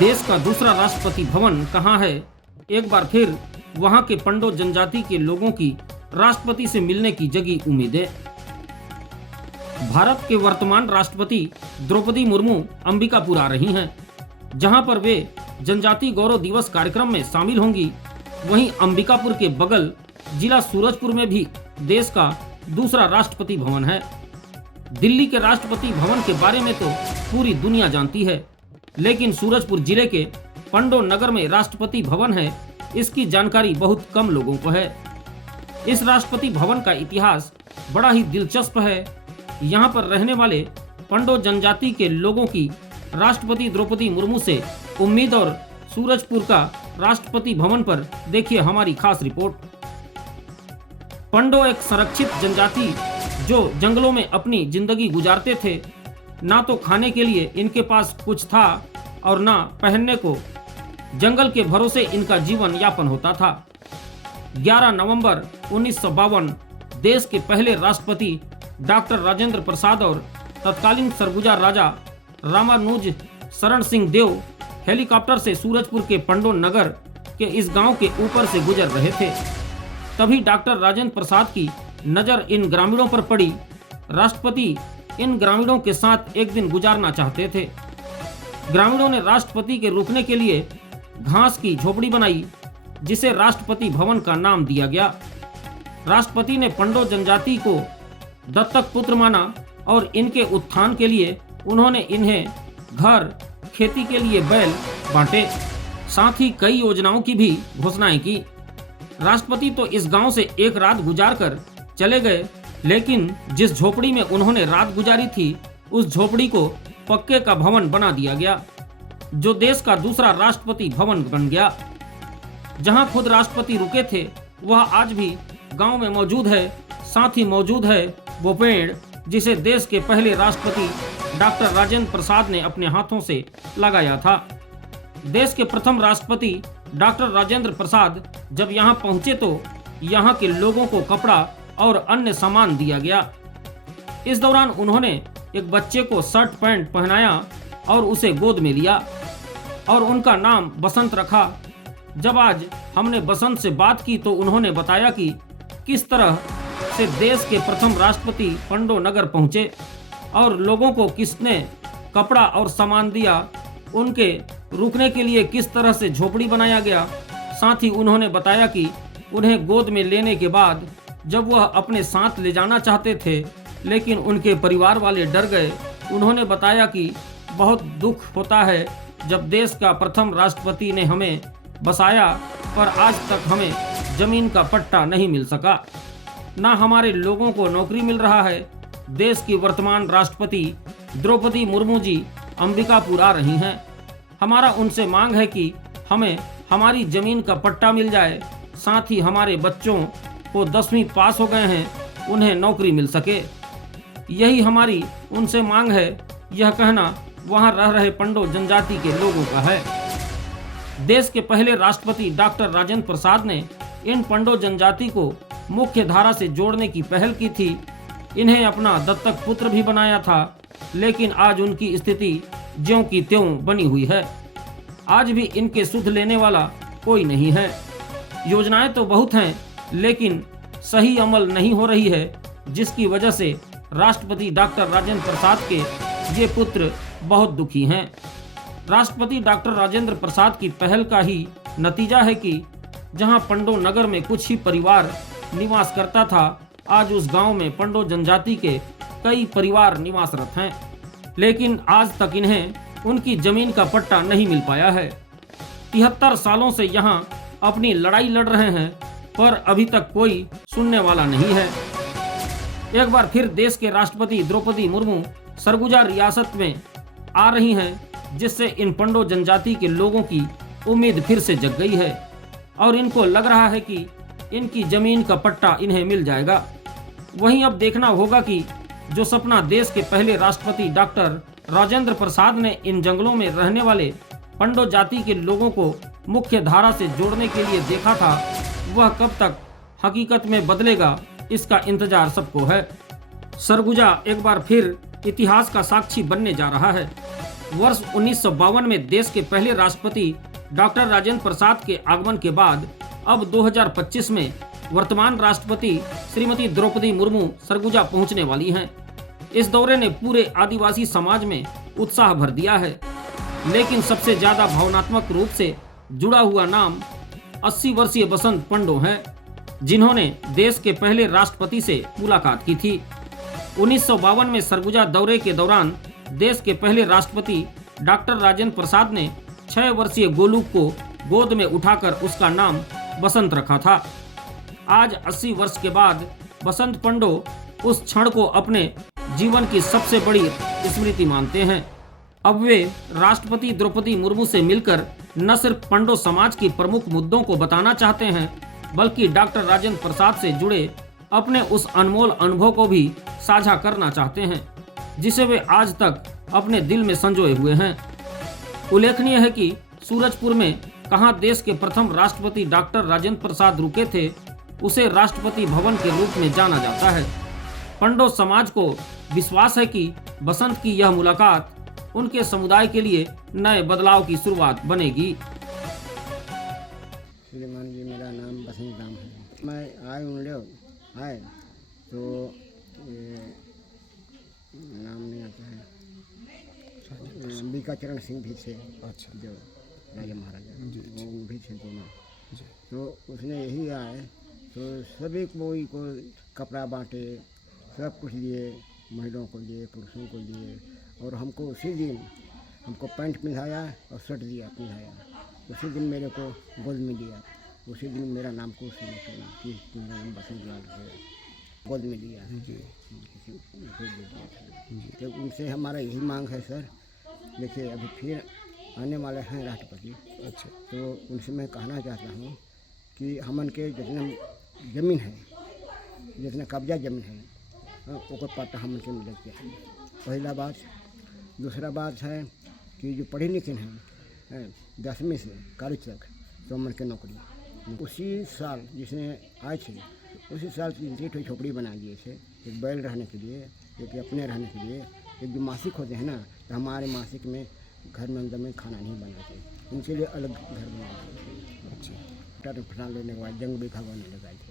देश का दूसरा राष्ट्रपति भवन कहाँ है? एक बार फिर वहां के पंडो जनजाति के लोगों की राष्ट्रपति से मिलने की जगी उम्मीदें। भारत के वर्तमान राष्ट्रपति द्रौपदी मुर्मू अंबिकापुर आ रही हैं, जहां पर वे जनजाति गौरव दिवस कार्यक्रम में शामिल होंगी। वहीं अंबिकापुर के बगल जिला सूरजपुर में भी देश का दूसरा राष्ट्रपति भवन है। दिल्ली के राष्ट्रपति भवन के बारे में तो पूरी दुनिया जानती है, लेकिन सूरजपुर जिले के पंडो नगर में राष्ट्रपति भवन है, इसकी जानकारी बहुत कम लोगों को है। इस राष्ट्रपति भवन का इतिहास बड़ा ही दिलचस्प है। यहाँ पर रहने वाले पंडो जनजाति के लोगों की राष्ट्रपति द्रौपदी मुर्मू से उम्मीद और सूरजपुर का राष्ट्रपति भवन पर देखिए हमारी खास रिपोर्ट। पंडो एक संरक्षित जनजाति जो जंगलों में अपनी जिंदगी गुजारते थे। ना तो खाने के लिए इनके पास कुछ था और ना पहनने को। जंगल के भरोसे इनका जीवन यापन होता था। 11 नवंबर 1952 देश के पहले राष्ट्रपति डॉक्टर राजेंद्र प्रसाद और तत्कालीन सरगुजा राजा रामानुज शरण सिंह देव हेलीकॉप्टर से सूरजपुर के पंडो नगर के इस गांव के ऊपर से गुजर रहे थे। तभी डॉक्टर राजेंद्र प्रसाद की नजर इन ग्रामीणों पर पड़ी। राष्ट्रपति इन ग्रामीणों के साथ एक दिन गुजारना चाहते थे। ग्रामीणों ने राष्ट्रपति के रुकने के लिए घास की झोपड़ी बनाई, जिसे राष्ट्रपति भवन का नाम दिया गया। राष्ट्रपति ने पंडो जनजाति को दत्तक पुत्र माना और इनके उत्थान के लिए उन्होंने इन्हें घर, खेती के लिए बैल बांटे। साथ ही कई योजनाओं की भी घोषणाएं की। राष्ट्रपति तो इस गांव से एक रात गुजार कर चले गए, लेकिन जिस झोपड़ी में उन्होंने रात गुजारी थी उस झोपड़ी को पक्के का भवन बना दिया गया, जो देश का दूसरा राष्ट्रपति भवन बन गया। जहां खुद राष्ट्रपति रुके थे वह आज भी गांव में मौजूद है। साथ ही मौजूद है वो पेड़ जिसे देश के पहले राष्ट्रपति डॉक्टर राजेंद्र प्रसाद ने अपने हाथों से लगाया था। देश के प्रथम राष्ट्रपति डॉक्टर राजेंद्र प्रसाद जब यहाँ पहुंचे तो यहाँ के लोगों को कपड़ा और अन्य सामान दिया गया। इस दौरान उन्होंने एक बच्चे को शर्ट पैंट पहनाया और उसे गोद में लिया और उनका नाम बसंत रखा। जब आज हमने बसंत से बात की तो उन्होंने बताया कि किस तरह से देश के प्रथम राष्ट्रपति पंडो नगर पहुंचे और लोगों को किसने कपड़ा और सामान दिया, उनके रुकने के लिए किस तरह से झोपड़ी बनाया गया। साथ ही उन्होंने बताया कि उन्हें गोद में लेने के बाद जब वह अपने साथ ले जाना चाहते थे, लेकिन उनके परिवार वाले डर गए। उन्होंने बताया कि बहुत दुख होता है जब देश का प्रथम राष्ट्रपति ने हमें बसाया, पर आज तक हमें जमीन का पट्टा नहीं मिल सका, ना हमारे लोगों को नौकरी मिल रहा है। देश की वर्तमान राष्ट्रपति द्रौपदी मुर्मू जी अंबिकापुर आ रही हैं। हमारा उनसे मांग है कि हमें हमारी जमीन का पट्टा मिल जाए। साथ ही हमारे बच्चों को 10वीं पास हो गए हैं, उन्हें नौकरी मिल सके। यही हमारी उनसे मांग है। यह कहना वहां रह रहे पंडो जनजाति के लोगों का है। देश के पहले राष्ट्रपति डॉक्टर राजेंद्र प्रसाद ने इन पंडो जनजाति को मुख्य धारा से जोड़ने की पहल की थी। इन्हें अपना दत्तक पुत्र भी बनाया था, लेकिन आज उनकी स्थिति ज्यों की त्यों बनी हुई है। आज भी इनके सुध लेने वाला कोई नहीं है। योजनाएं तो बहुत हैं, लेकिन सही अमल नहीं हो रही है, जिसकी वजह से राष्ट्रपति डॉक्टर राजेंद्र प्रसाद के ये पुत्र बहुत दुखी हैं। राष्ट्रपति डॉक्टर राजेंद्र प्रसाद की पहल का ही नतीजा है कि जहां पंडो नगर में कुछ ही परिवार निवास करता था, आज उस गांव में पंडो जनजाति के कई परिवार निवासरत हैं, लेकिन आज तक इन्हें उनकी जमीन का पट्टा नहीं मिल पाया है। 73 सालों से यहाँ अपनी लड़ाई लड़ रहे हैं, पर अभी तक कोई सुनने वाला नहीं है। एक बार फिर देश के राष्ट्रपति द्रौपदी मुर्मू सरगुजा रियासत में आ रही हैं, जिससे इन पंडो जनजाति के लोगों की उम्मीद फिर से जग गई है और इनको लग रहा है कि इनकी जमीन का पट्टा इन्हें मिल जाएगा। वहीं अब देखना होगा कि जो सपना देश के पहले राष्ट्रपति डॉक्टर राजेंद्र प्रसाद ने इन जंगलों में रहने वाले पंडो जाति के लोगों को मुख्य धारा से जोड़ने के लिए देखा था, वह कब तक हकीकत में बदलेगा, इसका इंतजार सबको है। सरगुजा एक बार फिर इतिहास का साक्षी बनने जा रहा है। वर्ष 1952 में देश के पहले राष्ट्रपति डॉक्टर राजेंद्र प्रसाद के आगमन के बाद अब 2025 में वर्तमान राष्ट्रपति श्रीमती द्रौपदी मुर्मू सरगुजा पहुंचने वाली हैं। इस दौरे ने पूरे आदिवासी समाज में उत्साह भर दिया है, लेकिन सबसे ज्यादा भावनात्मक रूप से जुड़ा हुआ नाम 80 वर्षीय बसंत पंडो हैं, जिन्होंने देश के पहले राष्ट्रपति से मुलाकात की थी। 1952 में सरगुजा दौरे के दौरान देश के पहले राष्ट्रपति डॉक्टर राजेंद्र प्रसाद ने 6 वर्षीय गोलू को गोद में उठाकर उसका नाम बसंत रखा था। आज 80 वर्ष के बाद बसंत पंडो उस क्षण को अपने जीवन की सबसे बड़ी स्मृति मानते हैं। अब वे राष्ट्रपति द्रौपदी मुर्मू से मिलकर न सिर्फ पंडो समाज की प्रमुख मुद्दों को बताना चाहते हैं, बल्कि डॉक्टर राजेंद्र प्रसाद से जुड़े अपने उस अनमोल अनुभव को भी साझा करना चाहते हैं, जिसे वे आज तक अपने दिल में संजोए हुए हैं। उल्लेखनीय है कि सूरजपुर में कहां देश के प्रथम राष्ट्रपति डॉक्टर राजेंद्र प्रसाद रुके थे, उसे राष्ट्रपति भवन के रूप में जाना जाता है। पंडो समाज को विश्वास है कि बसंत की यह मुलाकात उनके समुदाय के लिए नए बदलाव की शुरुआत बनेगी। श्रीमान जी, मेरा नाम बसंत राम है। मैं आए तो ये नाम नहीं आता है, बीका चरण सिंह भी थे। अच्छा। जो राजा महाराजा वो भी थे दोनों। तो उसने यही आए तो सभी को कपड़ा बांटे, सब कुछ लिए, महिलाओं को लिए, पुरुषों को लिए, और हमको उसी दिन हमको पैंट पहनाया और शर्ट दिया पहनाया। उसी दिन मेरे को गोद में लिया, उसी दिन मेरा नाम को उसी ने सुना कि मेरा नाम बसंत लाल है, गोद में लिया जी। तो उनसे हमारा यही मांग है सर, देखिए अभी फिर आने वाले हैं राष्ट्रपति। अच्छा। तो उनसे मैं कहना चाहता हूँ कि हमन के जितना ज़मीन है, जितना कब्जा ज़मीन है, वो पट्टा हमन के मिल चाहिए, पहला बात। दूसरा बात है कि जो पढ़े लिखे हैं 10वीं से कॉलेज तक, तो हमन के नौकरी उसी साल जिसने आए थे उसी साल 3 झोपड़ी बना दिए थे, एक बैल रहने के लिए, एक अपने रहने के लिए, एक जो मासिक होते हैं ना, तो हमारे मासिक में घर में अंदर में खाना नहीं बनाते, उनके लिए अलग घर बनाते थे। अच्छा। फटा लेने के बाद जंग भी खगवाने लगाए थे।